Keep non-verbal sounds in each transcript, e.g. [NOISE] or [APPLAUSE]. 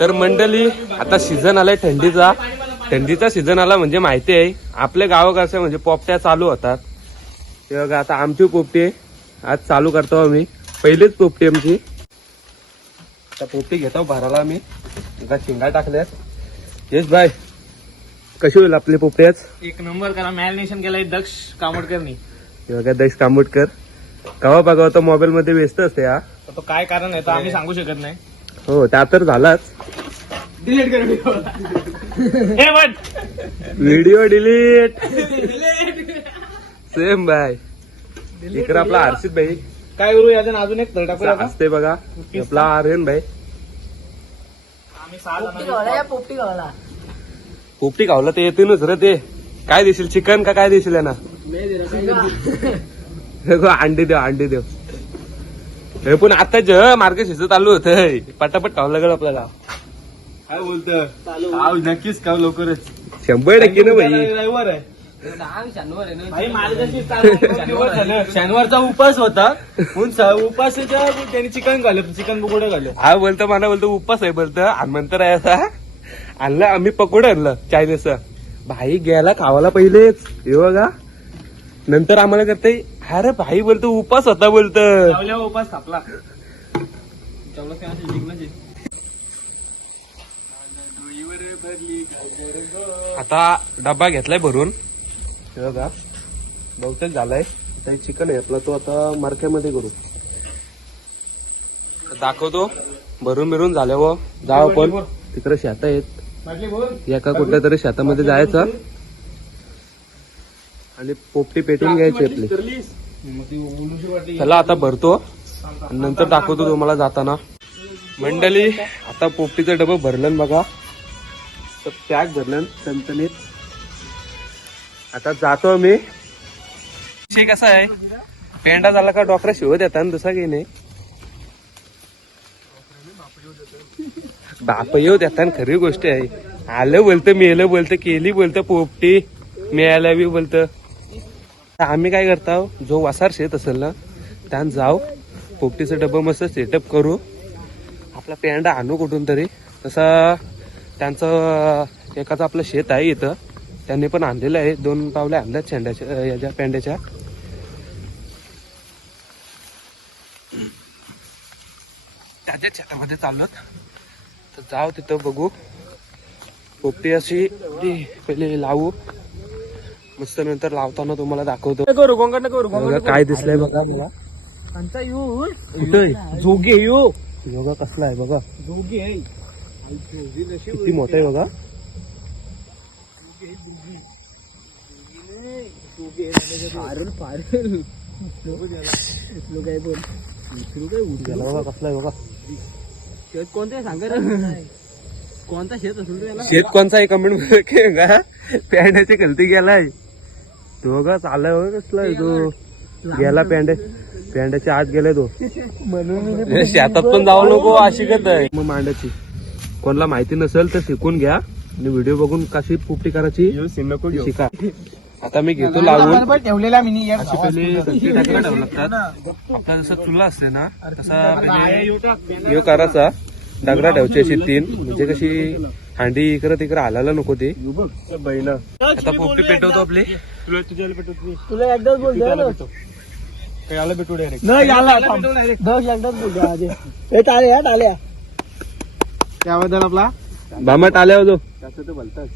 तर मंडळी आता सीझन आलाय थंडीचा. थंडीचा सीझन आला म्हणजे माहिती आहे आपल्या गावात कसं म्हणजे पोपट्या चालू होतात. ते बघा आता आमची पोपटी आज चालू करतो आम्ही. पहिलीच पोपटी आमची. आता पोपटी घेतो भराला आम्ही. आता शिंगा टाकल्यात. येस बाय कशी होईल आपली पोपटी आज? एक नंबर करा मॅरिनेशन केलाय दक्ष कामोडकरनी. हे बघा दश कांबोटकर कवा बघा तो मोबाईल मध्ये व्यस्त असते हा. तो काय कारण आहे तर आम्ही सांगू शकत नाही. हो त्या तर झालाच. डिलीट कर व्हिडिओ डिलीट सेम बाय इकडे आपला हर्षित भाई. काय करू याच्यानं अजून एक थर टाकू? असते बघा. आपला आर्यन भाई. पोपटी गावला या पोपटी गावला पोपटी खावलं ते येतीनच रे ते. काय देशील चिकन का काय देशील ना अंडी देव अंडी देव. हे पण आता ज मार्केट शिजत चालू होत. पटापट खावं लागलं आपल्याला. काय बोलत नक्कीच का लवकरच. शंभर टक्के ना भाई. रविवार आहे. भाई माझ्या कशी दिवस झालं. शनिवारचा उपास होता. म्हणून स- उपासाच्या त्यांनी चिकन घालं चिकन पकोडे घाले हा बोलतो मला बोलतो उपास आहे बोलतो. आणि नंतर आहे असा. आणलं आम्ही पकोडं आणलं चायनीज भाई गेला खावाला पहिलेच. हे बघा. नंतर आम्हाला करते अरे भाई बोलतो उपास होता बोलत. उपास थापला. आता डब्बा घेतलाय भरून. हे बघा. बहुतेक झालाय. आता चिकन आहे. आपला तो आता मरक्यामध्ये करू. दाखवतो. भरून बिरून झाल्यावर जाऊ आपण. तिकडे शेता आहेत. एका कुठल्या तरी शेतामध्ये जायचं? आणि पोपटी पेटून घ्यायची आपली. चला आता भरतो. आणि नंतर दाखवतो तुम्हाला जाताना. मंडळी आता पोपटीचं डबं भरलं बघा. तर पॅक भरलं टणटणीत. आता जातो आम्ही. ठीक कसं आहे? पेंडा झाला का डॉक्टर शिवत येतात ना दुसरा काही नाही? बाप येऊ देतात खरी गोष्ट आहे. आलं बोलतं मेलं बोलतं केली बोलतं पोपटी. मिळाल्या बी बोलतं. आम्ही काय करतो जो वासार शेत असेल ना त्यान जाऊ पोपटीचं डब्बा मस्त सेटअप करू. आपला पेंडा आणू कुठून तरी. तसा त्यांचं एकाचं आपलं शेत आहे इथं. त्यांनी पण आणलेलं आहे. दोन पावले आणल्यात शेंड्याच्या याच्या पेंड्याच्या. त्याच्याच शेतामध्ये चाललोत. तर जाऊ तिथं बघू. पोपटी अशी ती पहिले लावू. मस्त नंतर लावताना तुम्हाला दाखवतो. करू गोंगड करू बघा काय दिसलंय बघा मला. कोणता येऊ. कुठे जोगे येऊ. योगा कसला आहे बघा. जोगे आहे. किती मोठा आहे बघा. पारुल पारुल. काय बोल याला बघा कसला आहे बघा. शेत कोणते सांगा कोणता शेत असेल शेत कोणचा आहे? कमेंट [LAUGHS] पेंड्याची गलती गेलाय तो बघा चाललाय बघा कसला आहे तो. गेला पेंड्या पेंड्याच्या आत गेलाय तो. म्हणून शेतात पण जाऊ नको अशी गत आहे. मग मांडायची. कोणाला माहिती नसेल तर शिकून घ्या आणि व्हिडिओ बघून कशी पोपटी करायची शिका. आता मी घेतो लावून. ठेवलेला मी अशी पहिले गलती टाकायला ठेवू लागतात. आपला जसं चुला असते ना तसा करायचा दगडा ठेवची अशी तीन. म्हणजे कशी हांडी इकडं तिकडं हालायला नको ते. बहिण आता पोपटी पेटवतो आपली. तुला तुझ्याला भेटत तुला एकदाच बोलतो काही आलं भेटू डायरेक्ट नाही याला दस एकदाच बोलतो आधी. हे टाळे या टाळ्या. त्याबद्दल आपला? जो त्याचं ते बोलतात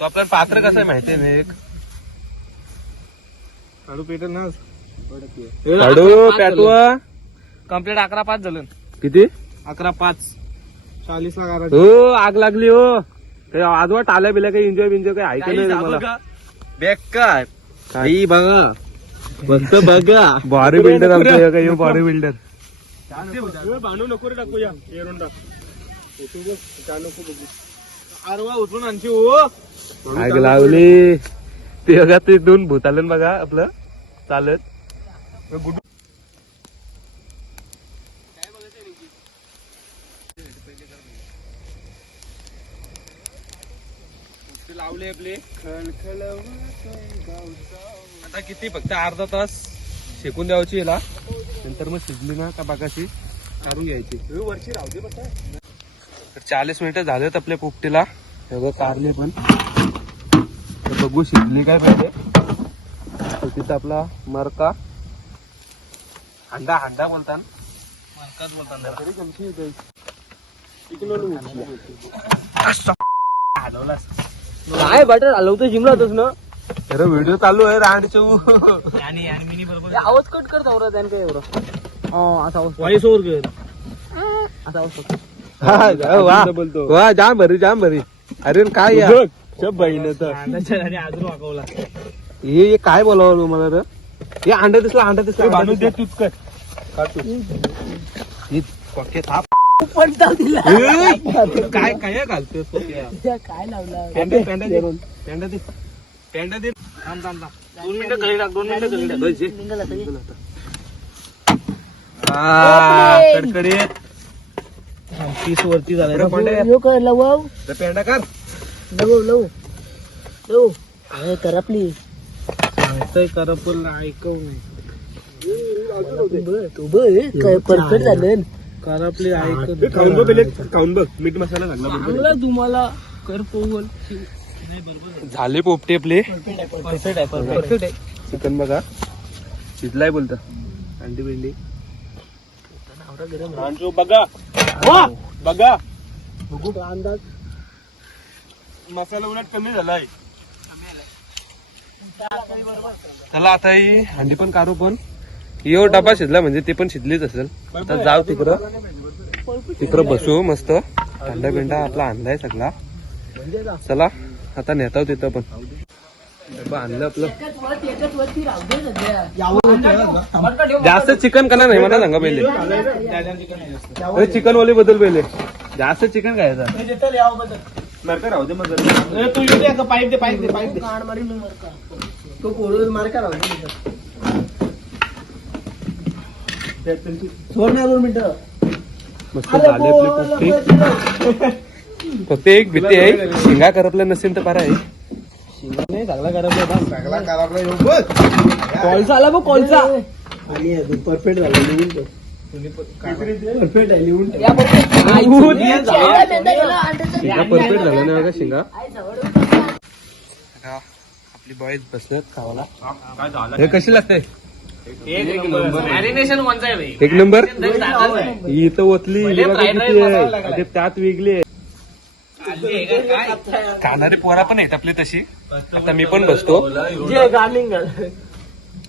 तो पात्र कसं आहे माहितीये ना एक? काढू पेटल ना काढू पेटवा. कंप्लीट अकरा पाच झालं. किती? अकरा पाच. चाळीस ला करा हो आग लागली हो. ते आजवा टाल्या बिल्या काही एन्जॉय बिंजॉय काही ऐकलं नाही मला बेकार. काही बघा. फक्त बघा. बॉडी बिल्डर आमचं काही बॉडी बिल्डर भांडू नको रे टाकूया एरून टाक. अरवा उचलून आणशी हो. आग लावली ते बघा ते दोन भूतालन बघा आपलं चालत. लावले आपले. आता किती? फक्त अर्धा तास शेकून द्यावची याला. नंतर मग शिजली ना का बागाची काढून घ्यायची. तर चाळीस मिनिटं झालेत आपल्या पोपटीला. सगळं कारले पण. तर बघू शिजली काय पाहिजे. तर तिथं आपला मरका. हांडा हांडा बोलतात काय बटर हलवतो जिमला होतोस ना? अरे व्हिडिओ चालू आहे रांडचे आणि आणि मिनी बरोबर. आवाज कट कर थांबरा त्यानं काय एवढं. हा असा आवाज व्हॉइस ओव्हर कर. असा आवाज फक्त वा. वा जाम भरी जाम भरी. अरे काय या? आणि वाकवला. हे हे काय बोलावं तुम्हाला रे? हे अंडा दिसला अंडा दिसला बांधून दे तूच कर. पडता दिला. काय काय घालतोय काय लावला? पेंडा पेंडा दे पेंडा दे थांब थांब थांब. दोन मिनिटं कळी टाक दोन मिनिटं टाक कडकडीत. पीस वरती तर पेंडा कर. लवव लव. लव. अरे करपली सांगतोय करपूर ऐकव नाही. तू बघ परफेक्ट झालं. खाऊन बघ पहिले खाऊन बघ. मीठ मसाला घातला चांगला तुम्हाला कर पोवल झाले पोपटे आपले. परफेक्ट आहे परफेक्ट चिकन बघा. शिजलाय बोलता. अंडी बिंडी. बघा. बघा. बघू. अंदाज. मसाला उलट कमी झालाय. चला आता ही अंडी पण काढू पण यो डबा शिजला म्हणजे ते पण शिजलीच असेल. आता जाऊ तिकडं. तिकडं बसू मस्त. अंडा बिंडा आपला आणलाय सगळा. चला आता नेता तिथं पण. डबा आणलं आपलं. जास्त चिकन कला नाही मला सांगा पहिले. चिकन वाली बद्दल पहिले. जास्त चिकन खायचं. नरका राहू दे मग तू का पाईप दे पाईप दे पाईप दे. तो पोरं मार का राहू सोड ना दोन मिनिटं. मस्त झाले आपले पोपटी फक्त एक भीती आहे शिंगा करपल्या नसेल तर बरं आहे. नाही चांगला करपला कॉलचा आला बघ कॉलचा आणि परफेक्ट झाला लिहून तो. परफेक्ट आहे लिहून शिंगा परफेक्ट झाला ना बघा शिंगा. आपली बॉईज बसत खावाला. हे कशी लागते? एक नंबर ही इथं ओतली किती आहे. अरे त्यात वेगळी आहे. खाणारे पोरा पण आहेत आपली तशी. आता मी पण बसतो.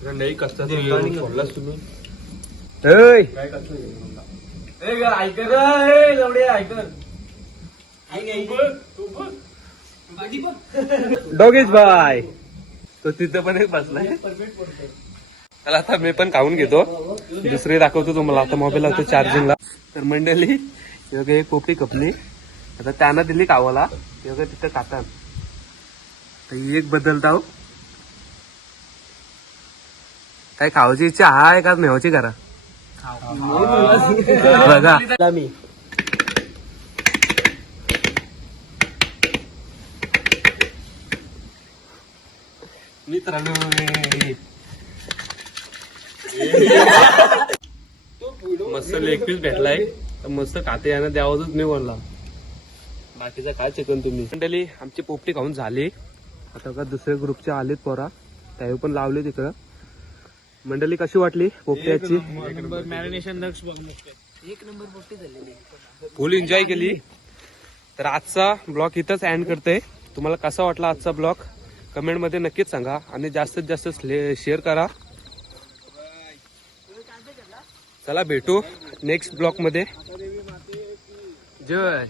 नाही कसं सोडलास तुम्ही? ऐ, डॉगेश बाय. तो तिथं पण एक बसलाय. चला आता मी पण खाऊन घेतो. दुसरी दाखवतो तुम्हाला. आता मोबाईल लावतो चार्जिंगला तर मंडळी हे एक कोपी कपली. आता त्यांना दिली कावाला हे तिथं खातात. तर एक बदलता हो. काय खावायची इच्छा? आहे का मेवाची करा. बघा. मी मित्रांनो मस्त लेग पीस भेटलाय. तर मस्त खाते यानं द्यावतच नाही बोलला बाकीचं काय चिकन तुम्ही? मंडळी आमची पोपटी खाऊन झाली. आता का दुसऱ्या ग्रुपचे आलेत पोरा. त्यावेळी पण लावले तिकडं. मंडळी कशी वाटली पोपट्याची मॅरिनेशन एक नंबर पोटी झालेली फुल एन्जॉय केली. तर आजचा ब्लॉग इथंच एंड करते. तुम्हाला कसा वाटला आजचा ब्लॉग? कमेंटमध्ये नक्कीच सांगा. आणि जास्तीत जास्त शेअर करा. चला भेटू नेक्स्ट ब्लॉकमध्ये. जय.